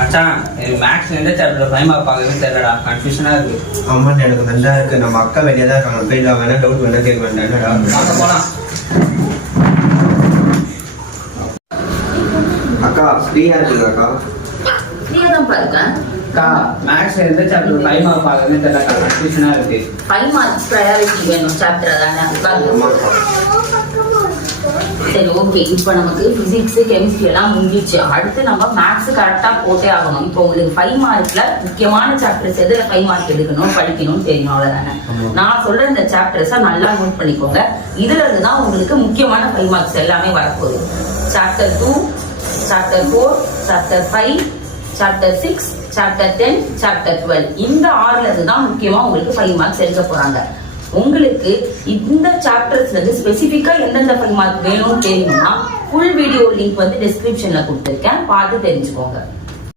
மச்சான் மேக்ஸ் எந்த chapter 5 mark பார்க்கவே தெரியலடா, கன்ஃபியூஷனா இருக்கு. ஆமாண்டா, எனக்கு நல்லா இருக்கு. நம்ம அக்கா வெளியே தான் இருக்காங்க, போய் நான் வேணா டவுட் வேணா கேட்க வேண்டாம். என்னடா வாங்க போலாம். அக்கா ஃப்ரீயா இருக்குங்க அக்கா? ஃப்ரீயா தான் பாருங்க. அக்கா மேக்ஸ் எந்த சாப்டர் 5 மார்க் பார்க்கவே தெரியல, கன்ஃபியூஷனா இருக்கு. 5 மார்க்ஸ் ப்ரையாரிட்டி வேணும் சாப்டர் தானே. சரி ஓகே, இப்போ நமக்கு பிசிக்ஸ் கெமிஸ்ட்ரி எல்லாம் முடிஞ்சிச்சு. அடுத்து நம்ம மேக்ஸ் கரெக்டா போட்டே ஆகணும். இப்போ உங்களுக்கு 5 மார்க்ல முக்கியமான சாப்டர்ஸ் எதுல 5 மார்க் எடுக்கணும் படிக்கணும் தெரியும், அவ்வளவுதானே. நான் சொல்ற இந்த சாப்டர்ஸை நல்லா நோட் பண்ணிக்கோங்க. இதுல இருந்து தான் உங்களுக்கு முக்கியமான 5 மார்க்ஸ் எல்லாமே வரப்போகுது. Chapter 2, chapter 4, chapter 5, chapter 6, chapter 10, chapter 12. இந்த ஆர்டர்ல இருந்து தான் முக்கியமா உங்களுக்கு 5 மார்க்ஸ் எடுக்க போறாங்க. உங்களுக்கு இந்த சாப்டர்ஸ்ல இருந்து ஸ்பெசிபிக்கா எந்தெந்த 5 மார்க் வேணும்னு தெரியணும்னா ஃபுல் வீடியோ லிங்க் வந்து டிஸ்கிரிப்ஷன்ல கொடுத்துருக்கேன், பார்த்து தெரிஞ்சுக்கோங்க.